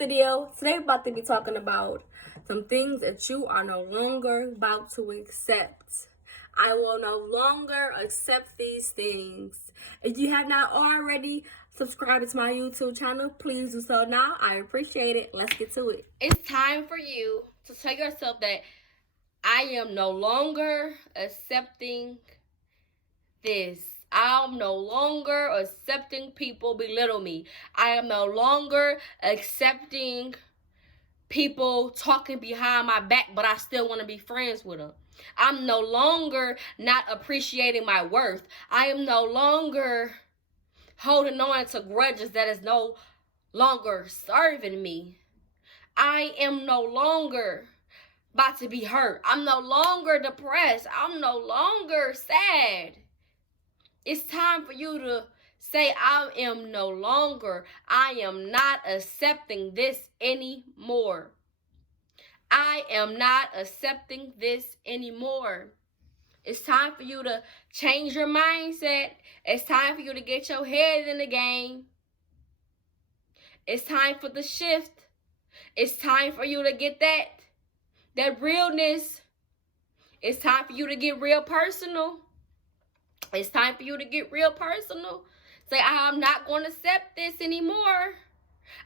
video. Today we're about to be talking about some things that you are no longer about to accept. I will no longer accept these things. If you have not already subscribed to my YouTube channel, please do so now. I appreciate it. Let's get to it. It's time for you to tell yourself that I am no longer accepting this. I'm no longer accepting people belittle me. I am no longer accepting people talking behind my back, but I still want to be friends with them. I'm no longer not appreciating my worth. I am no longer holding on to grudges that is no longer serving me. I am no longer about to be hurt. I'm no longer depressed. I'm no longer sad. It's time for you to say, I am no longer. I am not accepting this anymore. I am not accepting this anymore. It's time for you to change your mindset. It's time for you to get your head in the game. It's time for the shift. It's time for you to get that realness. It's time for you to get real personal. It's time for you to get real personal. Say, I'm not going to accept this anymore.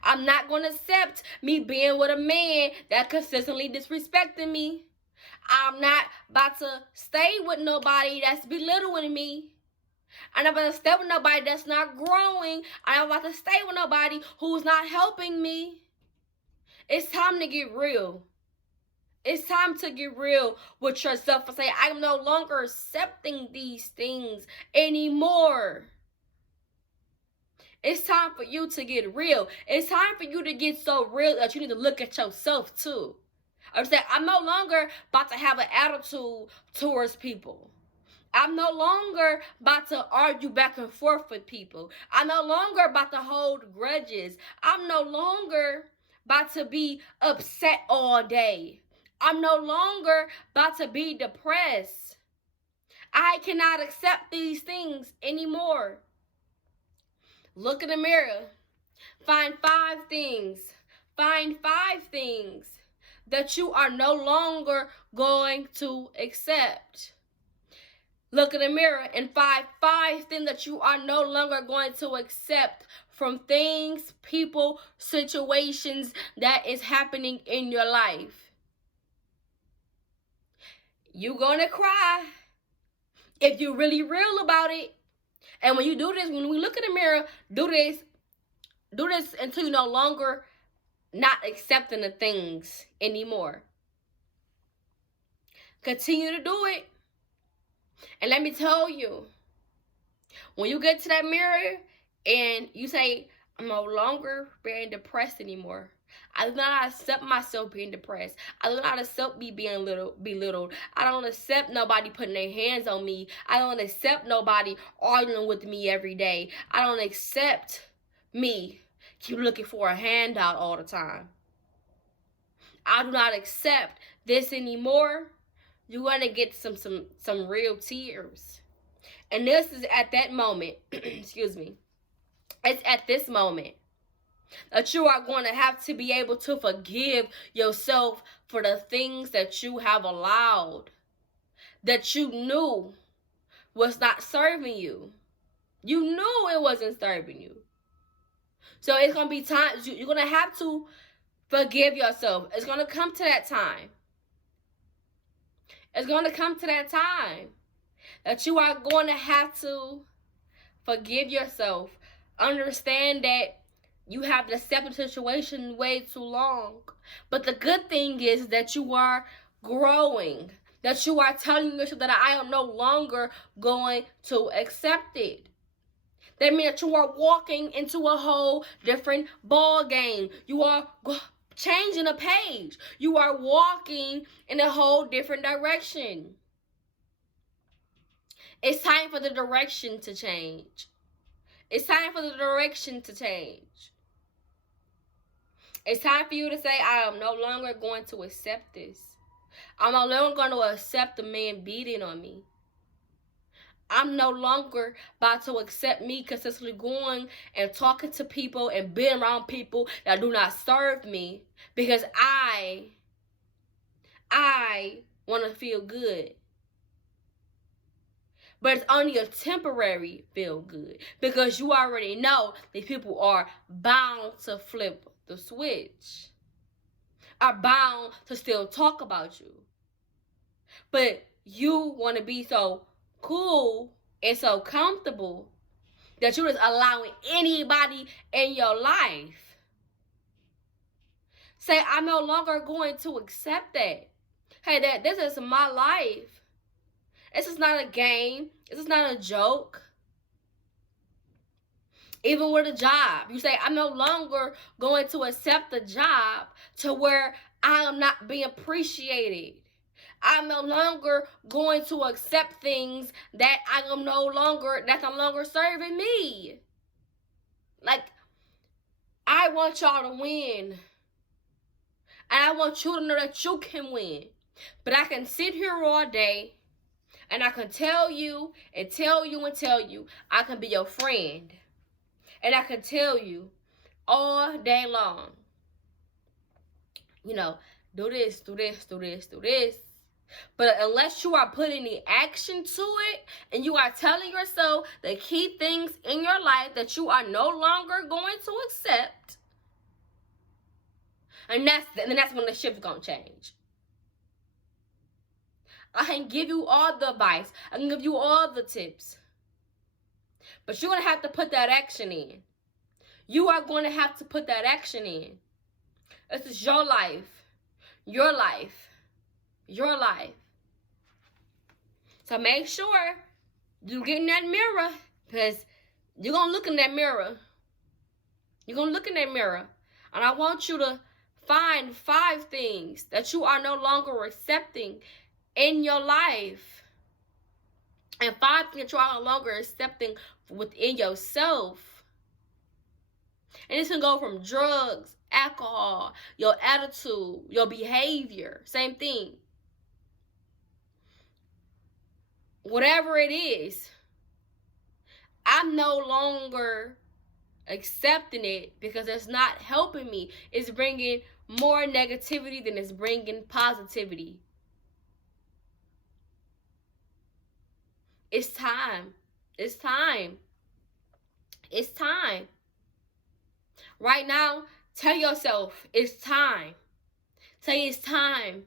I'm not going to accept me being with a man that consistently disrespecting me. I'm not about to stay with nobody that's belittling me. I'm not about to stay with nobody that's not growing. I'm not about to stay with nobody who's not helping me. It's time to get real. It's time to get real with yourself and say, I am no longer accepting these things anymore. It's time for you to get real. It's time for you to get so real that you need to look at yourself too. I'm no longer about to have an attitude towards people. I'm no longer about to argue back and forth with people. I'm no longer about to hold grudges. I'm no longer about to be upset all day. I'm no longer about to be depressed. I cannot accept these things anymore. Look in the mirror. Find 5 things. Find 5 things that you are no longer going to accept. Look in the mirror and find 5 things that you are no longer going to accept from things, people, situations that is happening in your life. You're going to cry if you're really real about it. And when you do this, when we look in the mirror, do this until you're no longer not accepting the things anymore. Continue to do it. And let me tell you, when you get to that mirror and you say, I'm no longer being depressed anymore. I do not accept myself being depressed. I do not accept me being belittled. I don't accept nobody putting their hands on me. I don't accept nobody arguing with me every day. I don't accept me keep looking for a handout all the time. I do not accept this anymore. You're going to get some real tears. And this is at that moment, excuse me. It's at this moment that you are going to have to be able to forgive yourself for the things that you have allowed, that you knew was not serving you. You knew it wasn't serving you. So it's going to be times you're going to have to forgive yourself. It's going to come to that time. It's going to come to that time that you are going to have to forgive yourself. Understand that you have accepted the situation way too long. But the good thing is that you are growing. That you are telling yourself that I am no longer going to accept it. That means that you are walking into a whole different ball game. You are changing a page. You are walking in a whole different direction. It's time for the direction to change. It's time for the direction to change. It's time for you to say, I am no longer going to accept this. I'm no longer going to accept a man beating on me. I'm no longer about to accept me consistently going and talking to people and being around people that do not serve me because I want to feel good. But it's only a temporary feel good because you already know these people are bound to flip the switch, are bound to still talk about you. But you want to be so cool and so comfortable that you're just allowing anybody in your life. Say, I'm no longer going to accept that. Hey, that this is my life. This is not a game. This is not a joke. Even with a job, you say, I'm no longer going to accept the job to where I am not being appreciated. I'm no longer going to accept things that's no longer serving me. Like, I want y'all to win. And I want you to know that you can win. But I can sit here all day and I can tell you and tell you and tell you. I can be your friend. And I can tell you all day long, do this, do this, do this, do this. But unless you are putting the action to it and you are telling yourself the key things in your life that you are no longer going to accept, and that's when the shift's going to change. I can give you all the advice. I can give you all the tips. But you're going to have to put that action in. You are going to have to put that action in. This is your life. Your life. Your life. So make sure you get in that mirror because you're going to look in that mirror. You're going to look in that mirror. And I want you to find 5 things that you are no longer accepting in your life. And 5 things that you are no longer accepting within yourself. And this can go from drugs, alcohol, your attitude, your behavior, same thing. Whatever it is, I'm no longer accepting it because it's not helping me. It's bringing more negativity than it's bringing positivity. It's time. It's time. It's time. Right now, tell yourself it's time. Say it's time.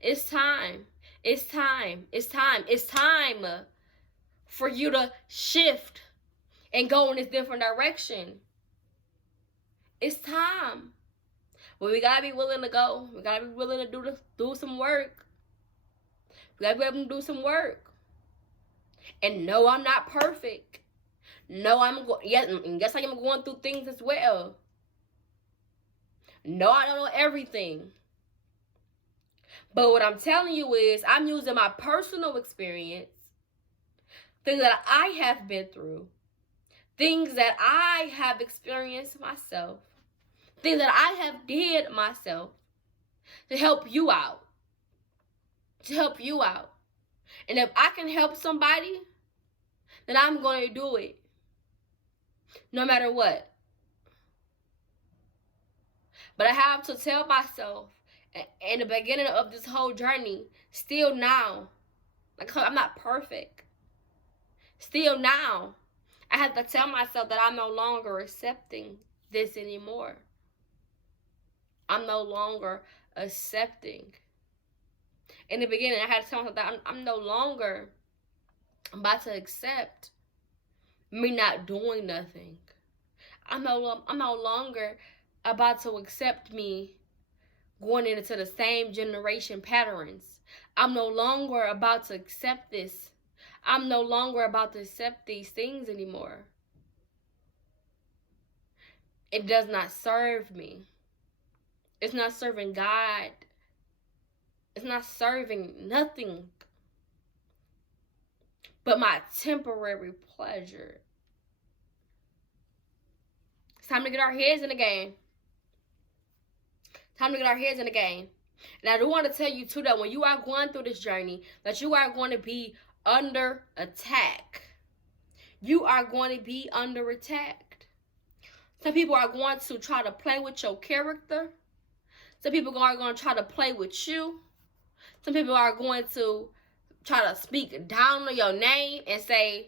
It's time. It's time. It's time. It's time for you to shift and go in this different direction. It's time. But we gotta be willing to go. We gotta be willing to do some work. We gotta be able to do some work. And no, I'm not perfect. No, yes, I am going through things as well. No, I don't know everything. But what I'm telling you is I'm using my personal experience, things that I have been through, things that I have experienced myself, things that I have did myself to help you out. To help you out. And if I can help somebody, then I'm going to do it. No matter what. But I have to tell myself in the beginning of this whole journey, still now, like I'm not perfect. Still now, I have to tell myself that I'm no longer accepting this anymore. I'm no longer accepting. In the beginning, I had to tell myself that I'm no longer about to accept me not doing nothing. I'm no longer about to accept me going into the same generation patterns. I'm no longer about to accept this. I'm no longer about to accept these things anymore. It does not serve me. It's not serving God. It's not serving nothing but my temporary pleasure. It's time to get our heads in the game. Time to get our heads in the game. And I do want to tell you too that when you are going through this journey, that you are going to be under attack. you are going to be under attack. Some people are going to try to play with your character. Some people are going to try to play with you. Some people are going to try to speak down on your name and say,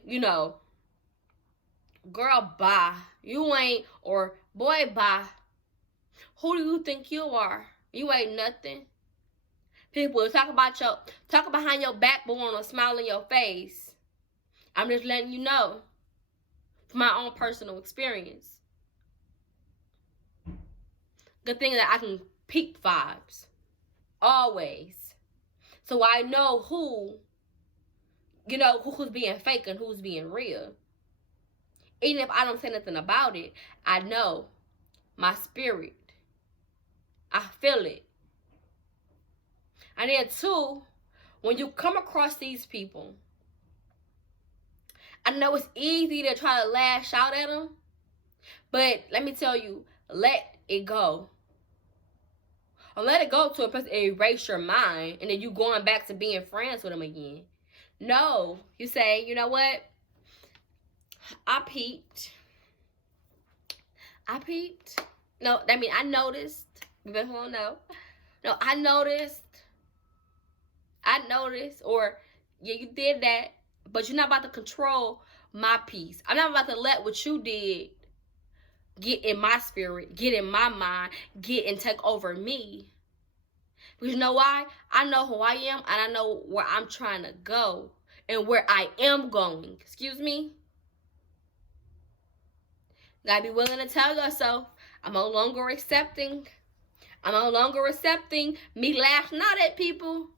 girl, bye. You ain't, or boy, bye. Who do you think you are? You ain't nothing. People talk behind your back, but want to smile in your face. I'm just letting you know from my own personal experience. Good thing that I can peep vibes. Always. So I know who's being fake and who's being real. Even if I don't say nothing about it, I know my spirit. I feel it. And then two, when you come across these people, I know it's easy to try to lash out at them, but let me tell you, let it go. Or let it go to a person, erase your mind, and then you going back to being friends with them again. No, you say, you know what? I peeped. No, I mean, I noticed. You better hold on, no. No, I noticed. Or, yeah, you did that, but you're not about to control my peace. I'm not about to let what you did get in my spirit, get in my mind, get and take over me. Because you know why? I know who I am, and I know where I'm trying to go and where I am going. Excuse me? Gotta be willing to tell yourself, I'm no longer accepting me lashing out at people.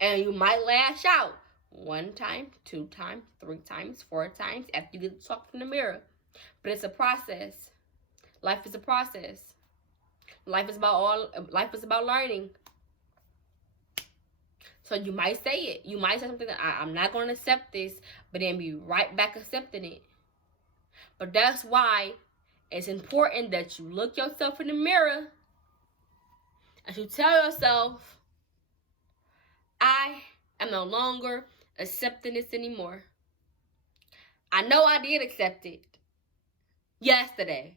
And you might lash out 1 time, 2 times, 3 times, 4 times after you get to talk from the mirror. But it's a process. Life is a process. Life is about learning. So you might say it. You might say something that I'm not going to accept this, but then be right back accepting it. But that's why it's important that you look yourself in the mirror and you tell yourself, I am no longer accepting this anymore. I know I did accept it yesterday.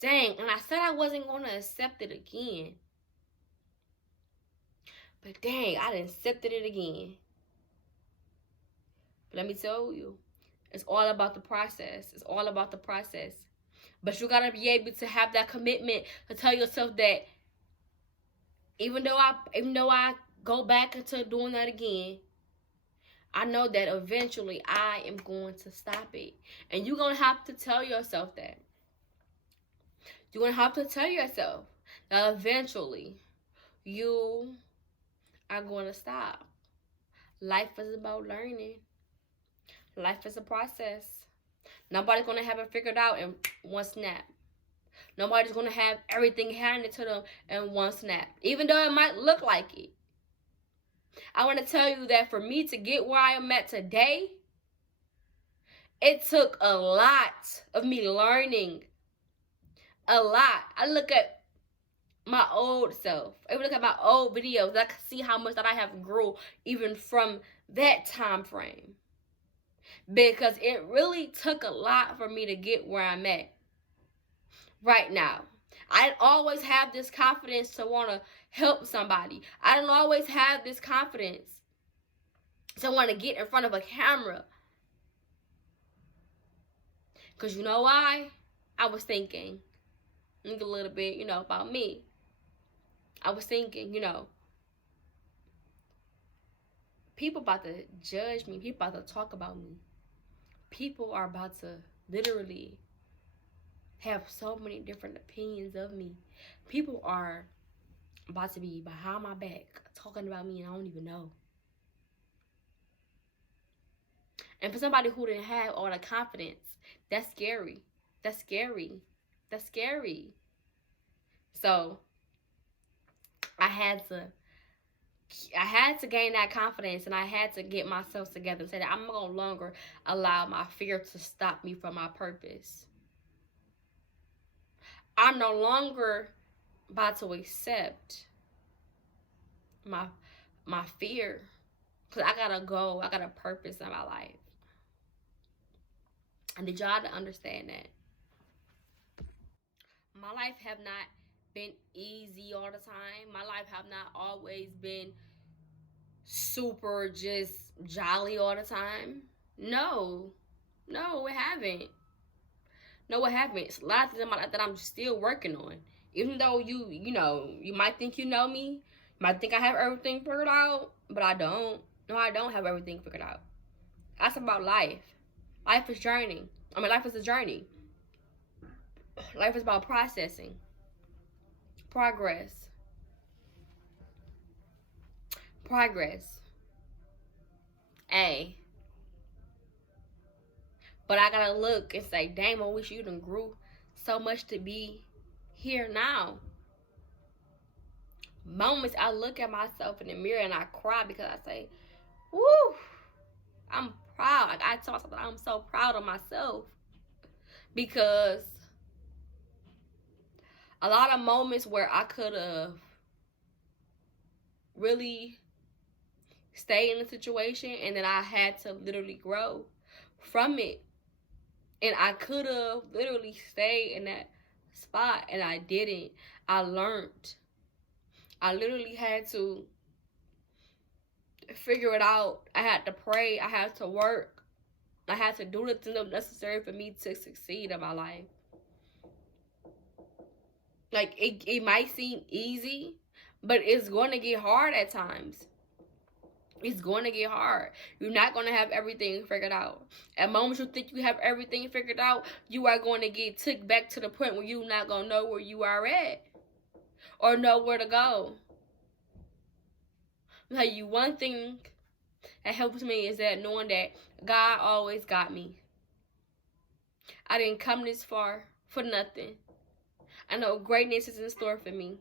Dang, and I said I wasn't going to accept it again. But dang, I done accepted it again. But let me tell you, it's all about the process. It's all about the process. But you got to be able to have that commitment to tell yourself that even though I go back into doing that again, I know that eventually I am going to stop it. And you're going to have to tell yourself that. You're going to have to tell yourself that eventually you are going to stop. Life is about learning. Life is a process. Nobody's going to have it figured out in one snap. Nobody's going to have everything handed to them in one snap. Even though it might look like it. I want to tell you that for me to get where I am at today, it took a lot of me learning. A lot. I look at my old self. I look at my old videos. I can see how much that I have grew even from that time frame. Because it really took a lot for me to get where I'm at right now. I didn't always have this confidence to want to help somebody. I didn't always have this confidence to want to get in front of a camera. Because you know why? I was thinking a little bit, about me. I was thinking, people about to judge me. People about to talk about me. People are about to literally have so many different opinions of me. People are about to be behind my back talking about me and I don't even know. And for somebody who didn't have all the confidence, that's scary. That's scary. That's scary. So I had to gain that confidence, and I had to get myself together and say that I'm no longer allow my fear to stop me from my purpose. I'm no longer about to accept my fear Because I got a goal. I got a purpose in my life. I need y'all to understand that. My life have not been easy all the time. My life have not always been super just jolly all the time. No, it haven't. No, it haven't. It's a lot of things in my life that I'm still working on. Even though you might think you know me, you might think I have everything figured out, but I don't. No, I don't have everything figured out. That's about life. Life is journey. Life is a journey. Life is about processing, progress. But I gotta look and say, damn, I wish you done grew so much to be here now. Moments I look at myself in the mirror and I cry because I say, woo, I'm proud. Like I told myself, I'm so proud of myself. Because a lot of moments where I could have really stayed in a situation and then I had to literally grow from it. And I could have literally stayed in that spot and I didn't. I learned. I literally had to figure it out. I had to pray. I had to work. I had to do the things that were necessary for me to succeed in my life. Like, it might seem easy, but it's going to get hard at times. It's going to get hard. You're not going to have everything figured out. At moments you think you have everything figured out, you are going to get took back to the point where you're not going to know where you are at or know where to go. I'll tell you one thing that helps me is that knowing that God always got me. I didn't come this far for nothing. I know greatness is in store for me.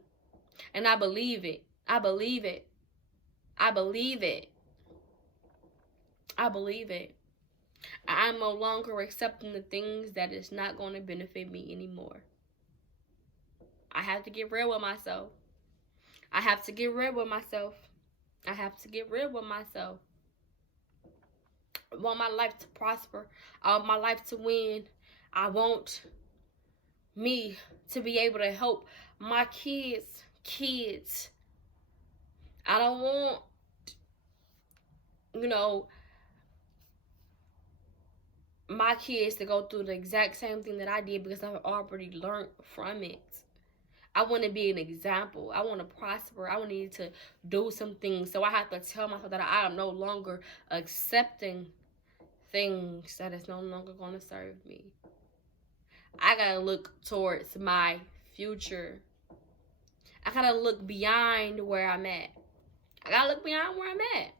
And I believe it. I believe it. I believe it. I believe it. I'm no longer accepting the things that is not going to benefit me anymore. I have to get real with myself. I have to get real with myself. I have to get real with myself. I want my life to prosper. I want my life to win. I want me to be able to help my kids. I don't want, my kids to go through the exact same thing that I did because I've already learned from it. I want to be an example. I want to prosper. I need to do some things. So I have to tell myself that I am no longer accepting things that is no longer going to serve me. I got to look towards my future. I got to look beyond where I'm at. I got to look beyond where I'm at.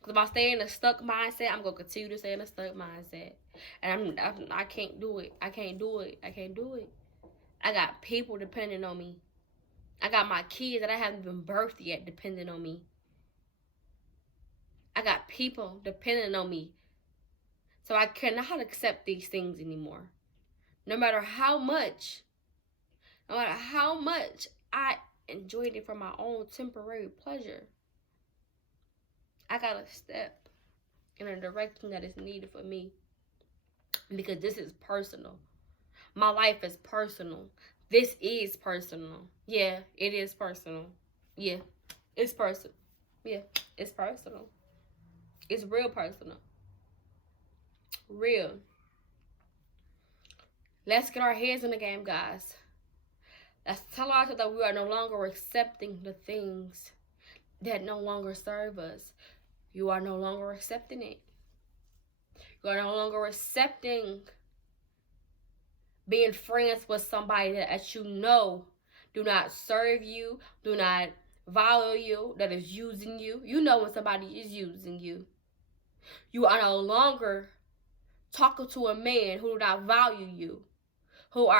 Because if I stay in a stuck mindset, I'm going to continue to stay in a stuck mindset. And I can't do it. I can't do it. I got people depending on me. I got my kids that I haven't even birthed yet depending on me. I got people depending on me. So I cannot accept these things anymore. No matter how much I enjoyed it for my own temporary pleasure, I gotta step in a direction that is needed for me. Because this is personal. My life is personal. This is personal. Yeah, it is personal. Yeah, it's personal. Yeah, it's personal. It's real personal. Real. Let's get our heads in the game, guys. Let's tell ourselves that we are no longer accepting the things that no longer serve us. You are no longer accepting it. You are no longer accepting being friends with somebody that you know do not serve you, do not value you, that is using you. You know when somebody is using you. You are no longer talking to a man who do not value you, who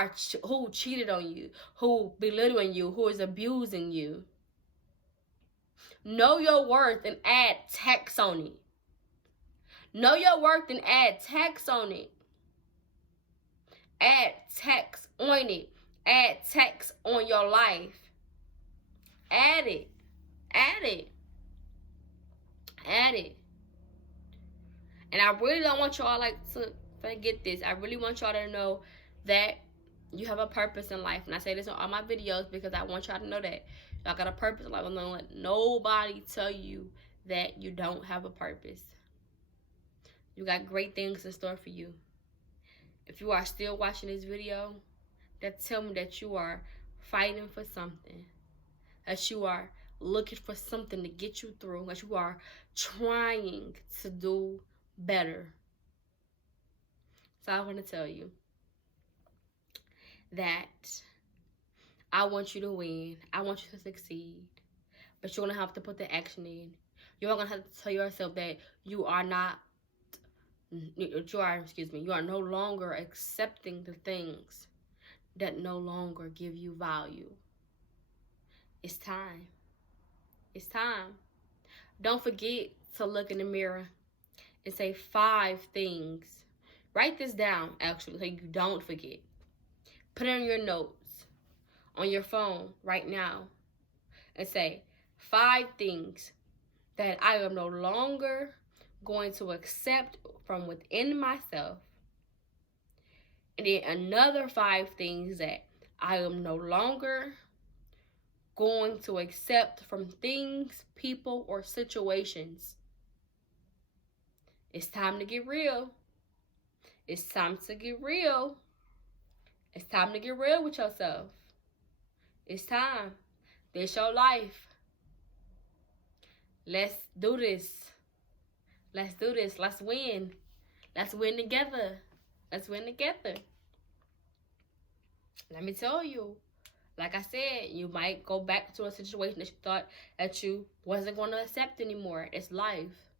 cheated on you, who belittling you, who is abusing you. Know your worth and add tax on it. Know your worth and add tax on it. Add tax on it. Add tax on your life. Add it. Add it. Add it. And I really don't want y'all to forget this. I really want y'all to know that you have a purpose in life. And I say this on all my videos because I want y'all to know that y'all got a purpose in life. I'm not gonna let nobody tell you that you don't have a purpose. You got great things in store for you. If you are still watching this video, that tell me that you are fighting for something, that you are looking for something to get you through, that you are trying to do better. So I want to tell you that I want you to win. I want you to succeed. But you're going to have to put the action in. You're going to have to tell yourself that you are no longer accepting the things that no longer give you value. It's time. It's time. Don't forget to look in the mirror and say 5 things. Write this down, actually, so you don't forget. Put it on your notes, on your phone right now, and say 5 things that I am no longer going to accept from within myself. And then another 5 things that I am no longer going to accept from things, people, or situations. It's time to get real. It's time to get real. It's time to get real with yourself. It's time. This your life. Let's do this. Let's do this. Let's win. Let's win together. Let's win together. Let me tell you, like I said, you might go back to a situation that you thought that you wasn't going to accept anymore. It's life.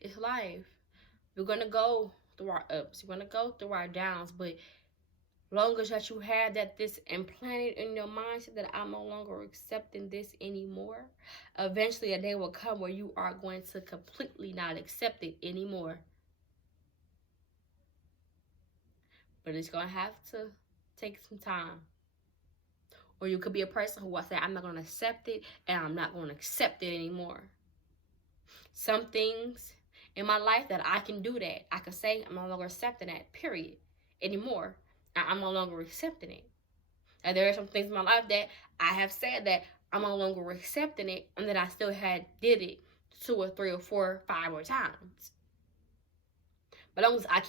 It's life. We're going to go through our ups. We're going to go through our downs. But long as that you have this implanted in your mindset that I'm no longer accepting this anymore, eventually a day will come where you are going to completely not accept it anymore. But it's going to have to take some time. Or you could be a person who will say, I'm not going to accept it, and I'm not going to accept it anymore. Some things in my life that I can do that. I can say, I'm no longer accepting that, period, anymore. I'm no longer accepting it. And there are some things in my life that I have said that I'm no longer accepting it, and that I still did it 2 or 3 or 4 or 5 more times. But as long as I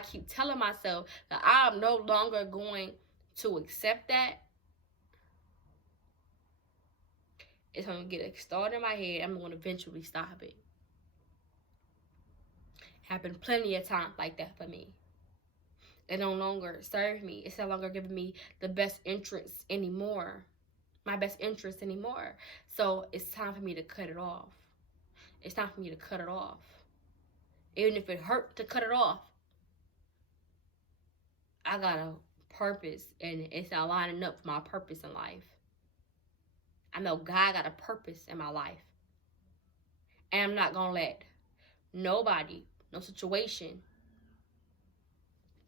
keep telling myself that I'm no longer going to accept that, it's going to get a start in my head. I'm going to eventually stop it. Happened plenty of times like that for me. It no longer serve me. It's no longer giving me the best interests anymore. My best interest anymore. So it's time for me to cut it off. It's time for me to cut it off. Even if it hurt to cut it off. I got a purpose, and it's not lining up for my purpose in life. I know God got a purpose in my life. And I'm not going to let nobody, no situation,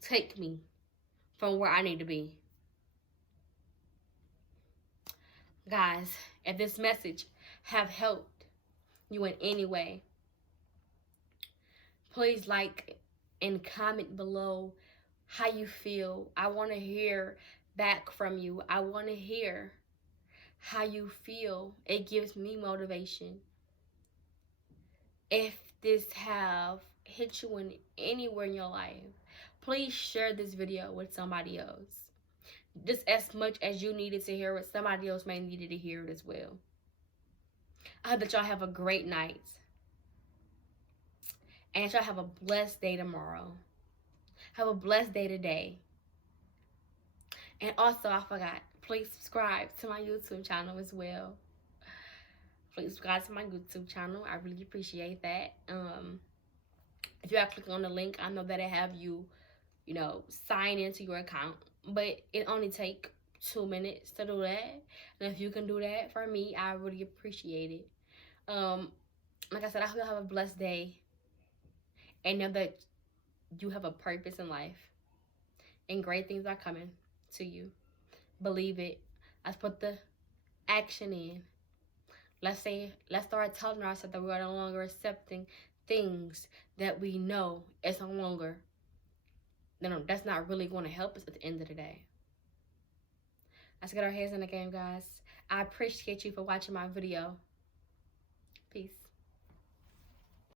take me from where I need to be. Guys, if this message have helped you in any way, please like and comment below how you feel. I want to hear back from you. I want to hear how you feel. It gives me motivation. If this have hit you in anywhere in your life, please share this video with somebody else. Just as much as you needed to hear it, somebody else may needed to hear it as well. I hope that y'all have a great night. And y'all have a blessed day tomorrow. Have a blessed day today. And also, I forgot, please subscribe to my YouTube channel as well. Please subscribe to my YouTube channel. I really appreciate that. If you are clicking on the link, I know that I have you, sign into your account. But it only take 2 minutes to do that. And if you can do that for me, I really appreciate it. Like I said, I hope you have a blessed day. And know that you have a purpose in life. And great things are coming to you. Believe it. Let's put the action in. Let's start telling ourselves that we are no longer accepting things that we know is no longer, that's not really going to help us at the end of the day. Let's get our heads in the game, guys. I appreciate you for watching my video. Peace.